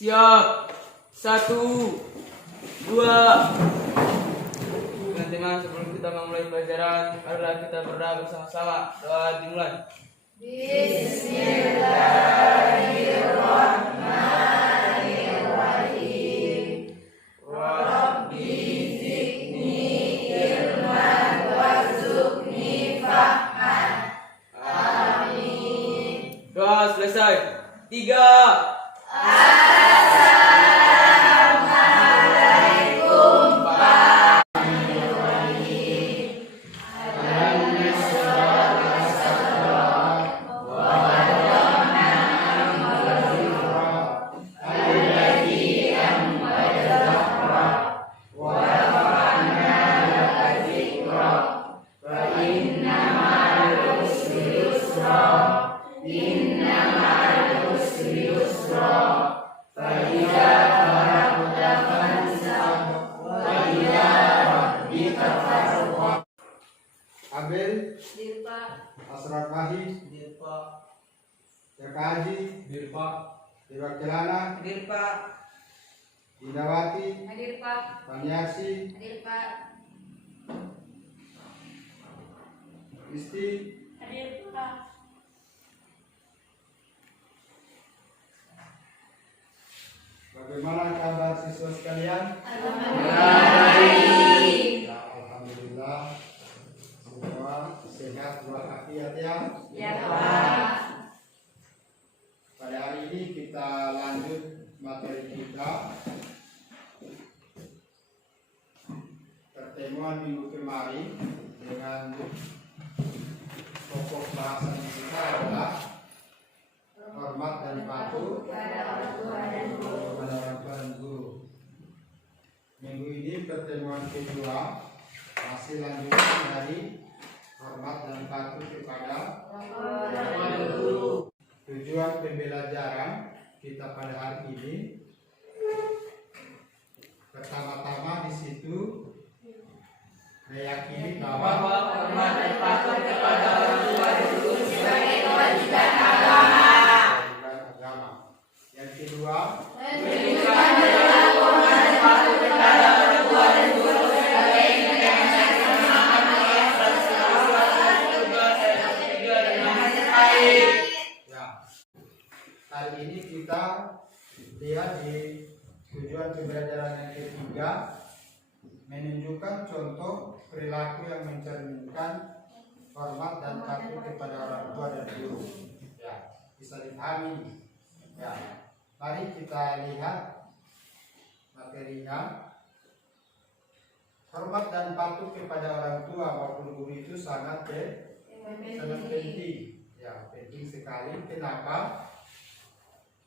Siap. 1, 2. Teman-teman, sebelum kita memulai pelajaran, marilah kita berdoa bersama-sama. Doa dimulai. Bismillahirrahmanirrahim. Rabbi zidni ilman warzuqni fahman. Amin. Doa selesai. 3. Abel, Dirpa, Asraf Wahid, Dirpa. Jaka Haji, Dirpa. Dewa Kelana, Dirpa. Indawati, Dirpa, Paniasi, Dirpa, Isti, Dirpa. bagaimana kabar siswa sekalian? Alhamdulillah. Ya, alhamdulillah semua sehat walafiat ya. Ya Pak. Pada hari ini kita lanjut materi kita. Pertemuan minggu kemarin dengan pokok bahasan kita adalah hormat dan patuh Kepada orang tua dan guru. kepada orang tua dan guru. Minggu ini pertemuan kedua masih lanjutan dari hormat dan patuh kepada Orang tua dan guru. tujuan pembelajaran kita pada hari ini. Pertama-tama di situ meyakini bahwa Hormat dan patuh kepada orang tua dan guru Sebagai kewajiban agama. agama. Yang kedua, Menunjukkan perilaku hormat dan patuh kepada orang tua dan guru sebagai kegiatan semangat ya, hari ini kita lihat di tujuan pembelajaran yang ketiga, menunjukkan contoh perilaku yang mencerminkan hormat dan patuh kepada orang tua dan guru. Ya, bisa dipahami. Ya, mari kita lihat materinya. Hormat dan patuh kepada orang tua maupun guru itu sangat penting. Ya, penting sekali. Kenapa?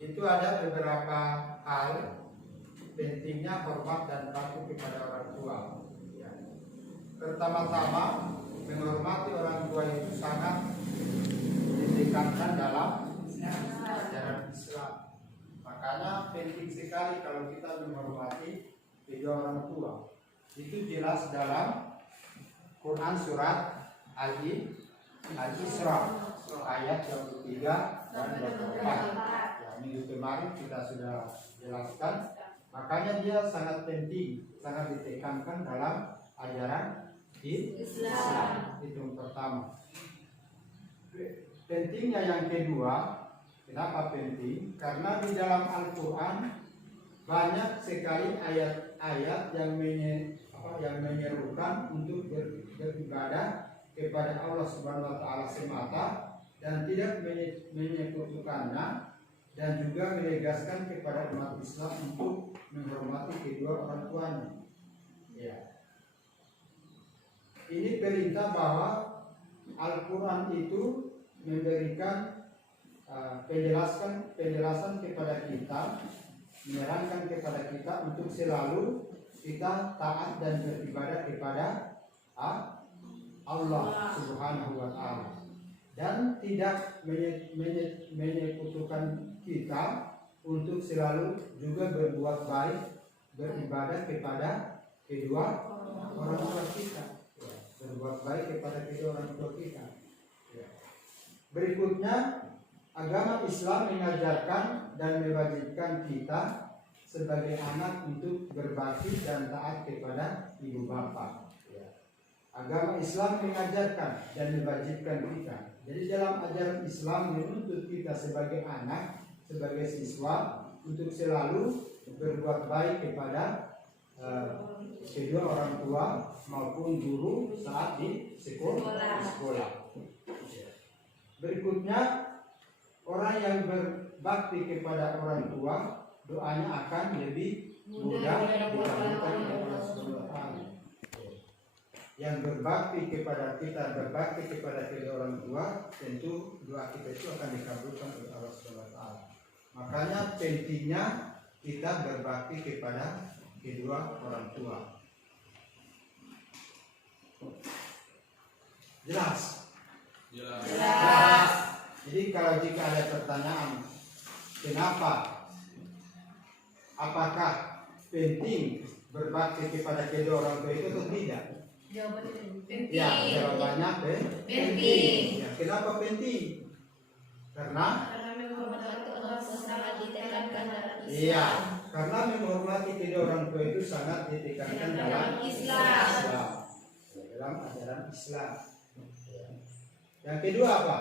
Itu ada beberapa hal pentingnya hormat dan patuh kepada orang tua. Ya. Pertama-tama, menghormati orang tua itu sangat ditekankan dalam ajaran Islam. Makanya penting sekali kalau kita menghormati kedua orang tua. Itu jelas dalam Quran surat Al-Isra ayat 23 dan 24. Ya, minggu kemarin kita sudah jelaskan. Makanya dia sangat penting, sangat ditekankan dalam ajaran Islam. Itu yang pertama. Pentingnya yang kedua, kenapa penting? Karena di dalam Al-Quran banyak sekali ayat-ayat yang menyerukan untuk beribadah kepada Allah Subhanahu wa Ta'ala semata dan tidak menyekutukannya, dan juga menegaskan kepada umat Islam untuk menghormati kedua orang tuanya. Ya. Ini perintah bahwa Al-Quran itu memberikan penjelasan kepada kita, menerangkan kepada kita untuk selalu kita taat dan beribadah kepada Allah Subhanahu wa Ta'ala, dan tidak menyekutukan kita untuk selalu juga berbuat baik, beribadah kepada kedua orang tua kita, berbuat baik kepada kedua orang tua kita. Berikutnya Agama Islam mengajarkan dan mewajibkan kita sebagai anak untuk berbakti dan taat kepada ibu bapa. Agama Islam mengajarkan dan mewajibkan kita. Jadi dalam ajaran Islam menuntut kita sebagai anak, sebagai siswa untuk selalu berbuat baik kepada kedua orang tua maupun guru saat di sekolah. Berikutnya, orang yang berbakti kepada orang tua, doanya akan lebih mudah dikabulkan oleh Allah Subhanahu wa taala. Yang berbakti kepada kita, berbakti kepada kedua orang tua, tentu doa kita itu akan dikabulkan oleh Allah Subhanahu wa taala. Makanya pentingnya kita berbakti kepada kedua orang tua. Jelas? Jelas. Jadi kalau jika ada pertanyaan, kenapa? Apakah penting berbakti kepada kedua orang tua itu atau tidak? Jawabannya penting. Ya, jawabannya Penting. Ya, kenapa penting? Karena menghormati Allah sangat ditekankan dalam Islam. iya, karena menghormati kedua orang tua itu sangat ditekankan dalam Islam. Dalam ajaran Islam. Yang kedua apa?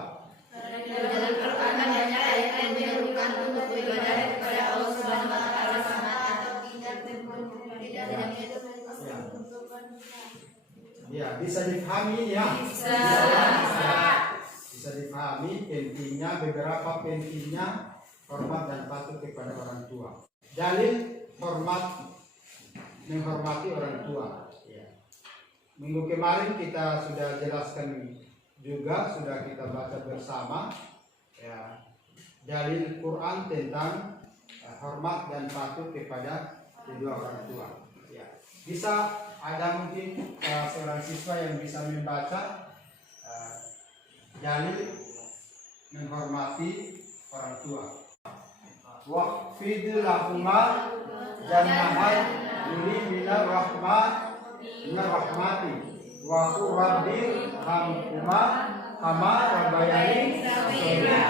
Dalam Al-Quran banyak ayat yang menyerukan untuk beribadah kepada Allah Subhanahu wa taala atau tidak Ya, bisa dipahami ya. Bisa dipahami pentingnya, beberapa pentingnya hormat dan patuh kepada orang tua. Dalil menghormati orang tua. Ya. Minggu kemarin kita sudah jelaskan juga, sudah kita baca bersama. Ya. Dalil Quran tentang hormat dan patuh kepada kedua orang tua. Ya. Bisa ada mungkin seorang siswa yang bisa membaca dalil menghormati orang tua. Waqfid lahuma janahan yuli minar rahmati wa qurrabbir hamhuma kama rabbayani shaghira.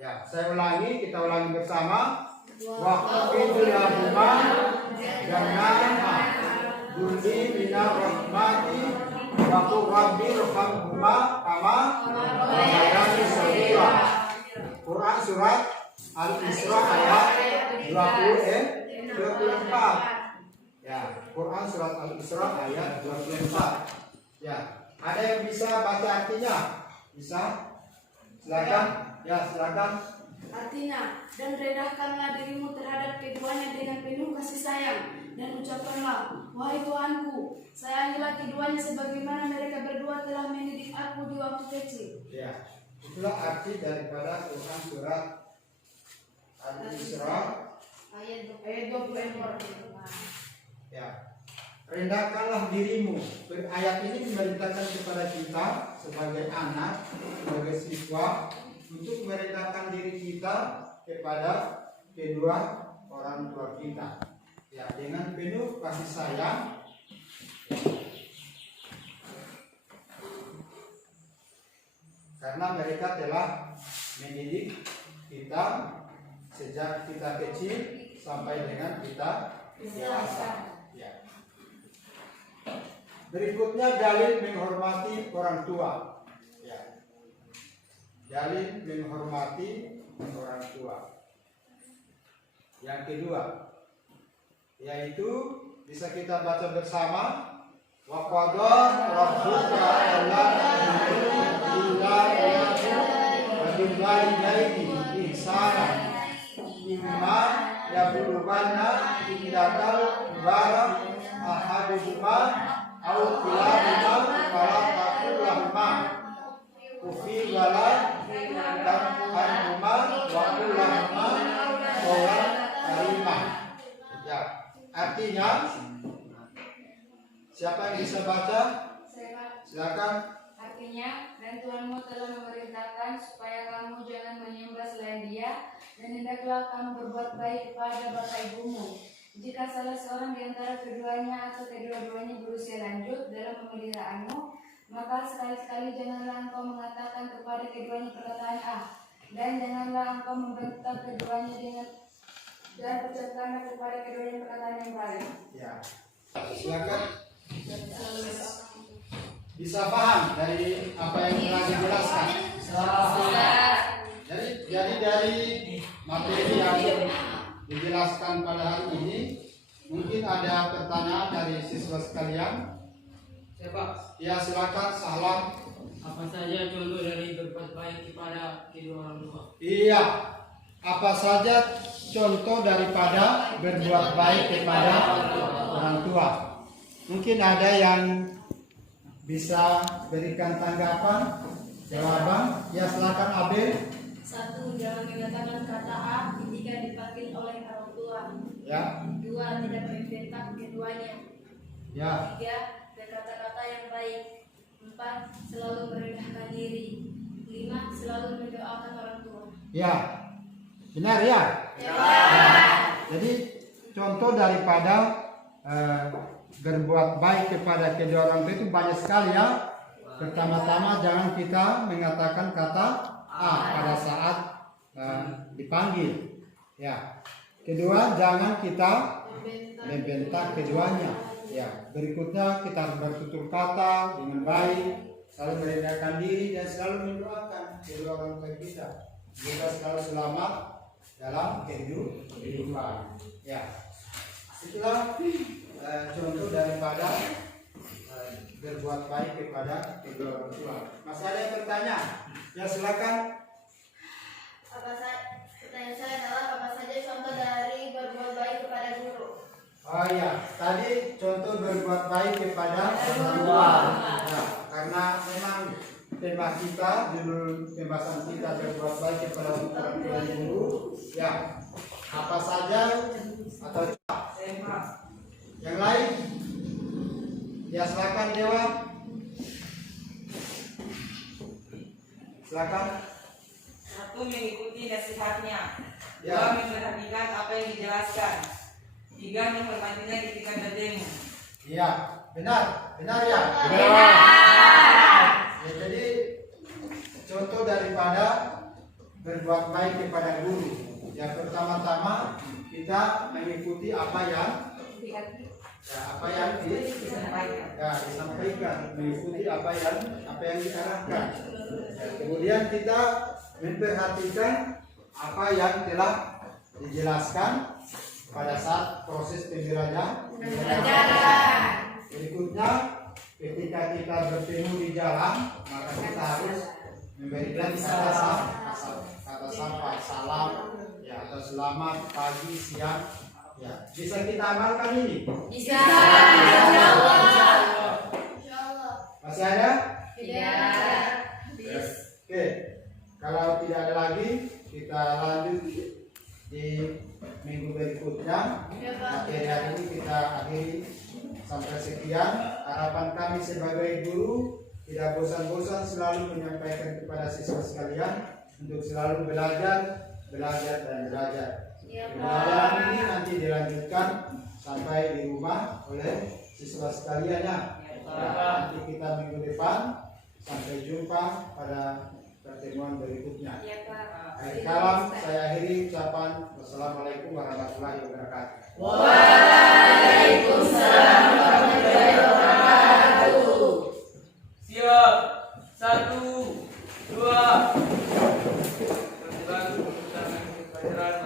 Ya, saya ulangi, kita ulangi bersama. Waqfid lahuma janahan yuli minar rahmati wa qurrabbir hamhuma kama rabbayani shaghira. Quran surat Al-Isra ayat 24. Ya, Quran surat Al-Isra ayat 24. Ya, ada yang bisa baca artinya? Bisa? Silakan. Ya, silakan. Artinya, dan rendahkanlah dirimu terhadap keduanya dengan penuh kasih sayang, dan ucapkanlah, wahai Tuhanku, sayangilah keduanya sebagaimana mereka berdua telah mendidik aku di waktu kecil. Ya, itulah arti daripada Quran surat Al-Isra Ayat 24. ya. Rendahkanlah dirimu. Ayat ini memerintahkan kepada kita sebagai anak, sebagai siswa untuk merendahkan diri kita kepada kedua orang tua kita. Ya, dengan penuh kasih sayang. Karena mereka telah mendidik kita sejak kita kecil sampai dengan kita dewasa. Ya. Berikutnya dalil menghormati orang tua. Ya. Dalil menghormati orang tua. Yang kedua, yaitu bisa kita baca bersama. Wa qada rabbuka alla ta'budu illa iyyahu wa bil walidayni ihsana imma yablughanna indakal kibara ahaduhuma aw kilahuma fala taqul lahuma ufi wala tanharhuma wa qul lahuma qawlan karimah. Ya, artinya siapa yang bisa baca? Silakan. Artinya, dan Tuhanmu telah memerintahkan supaya kamu jangan menyembah selain Dia, dan hendaklah kamu berbuat baik kepada bapak ibumu. Jika salah seorang di antara keduanya atau kedua-duanya berusia lanjut dalam pemeliharaanmu, Maka sekali-sekali janganlah engkau mengatakan kepada keduanya perkataan A, dan janganlah engkau membentak keduanya dan ucapkanlah kepada keduanya perkataan yang baik. Ya. Silakan. Bisa paham dari apa yang telah dijelaskan? Jadi dari materi yang dijelaskan pada hari ini, mungkin ada pertanyaan dari siswa sekalian. Siapa? Ya, silakan. Salam. Apa saja contoh dari berbuat baik kepada kedua orang tua? Iya. Apa saja contoh daripada berbuat baik kepada orang tua? Mungkin ada yang bisa berikan tanggapan, jawaban. Ya, silakan Abel. 1. Jangan mengatakan kata A ketika dipanggil oleh orang tua. Ya. 2. Tidak membentak keduanya. Ya. 3. Berkata-kata yang baik. 4. Selalu merendahkan diri. 5. Selalu mendoakan orang tua. Ya. Benar ya? Jadi contoh daripada berbuat baik kepada kedua orang tua itu banyak sekali ya. Pertama-tama jangan kita mengatakan kata A pada saat dipanggil. Ya. Kedua, jangan kita membentak keduanya. Ya. Berikutnya kita harus bertutur kata dengan baik, selalu merendahkan diri dan selalu mendoakan kedua orang tua kita. Kita selalu selamat dalam kehidupan. Ya. Itulah contoh daripada berbuat baik kepada kedua orang tua. Masih ada yang bertanya? Ya, silakan. Pertanyaan saya adalah apa saja contoh dari berbuat baik kepada guru? Oh iya, tadi contoh berbuat baik kepada orang tua. Ya, karena memang tema kita, judul pembahasan kita berbuat baik kepada orang tua dan guru. Ya, apa saja atau yang lain? Ya, silakan Dewa. Silakan. 1. Mengikuti nasihatnya. 2. Ya. Memperhatikan apa yang dijelaskan. 3. Menghormatinya ketika berdemo. Iya, benar ya. Ya, jadi contoh daripada berbuat baik kepada guru. Ya, pertama-tama kita mengikuti apa yang disampaikan, mengikuti apa yang diarahkan. Ya, kemudian kita memperhatikan apa yang telah dijelaskan pada saat proses pembelajaran. Berikutnya, ketika kita bertemu di jalan, maka kita harus memberikan kata sapa, salam, ya, atau selamat pagi, siang. Ya, bisa kita amalkan ini? Bisa. Masih ada? Tidak. Oke, kalau tidak ada lagi, kita lanjut di minggu berikutnya. Materi hari ini kita akhiri sampai sekian. Harapan kami sebagai guru tidak bosan-bosan selalu menyampaikan kepada siswa sekalian untuk selalu belajar dan belajar. Pembelajaran ini nanti dilanjutkan sampai di rumah oleh siswa sekalian ya. Nanti kita minggu depan sampai jumpa pada pertemuan berikutnya. Akhir kalam saya akhiri ucapan wassalamualaikum warahmatullahi wabarakatuh. Waalaikumsalam warahmatullahi wabarakatuh. Siap. 1, 2. Persilakan pelajaran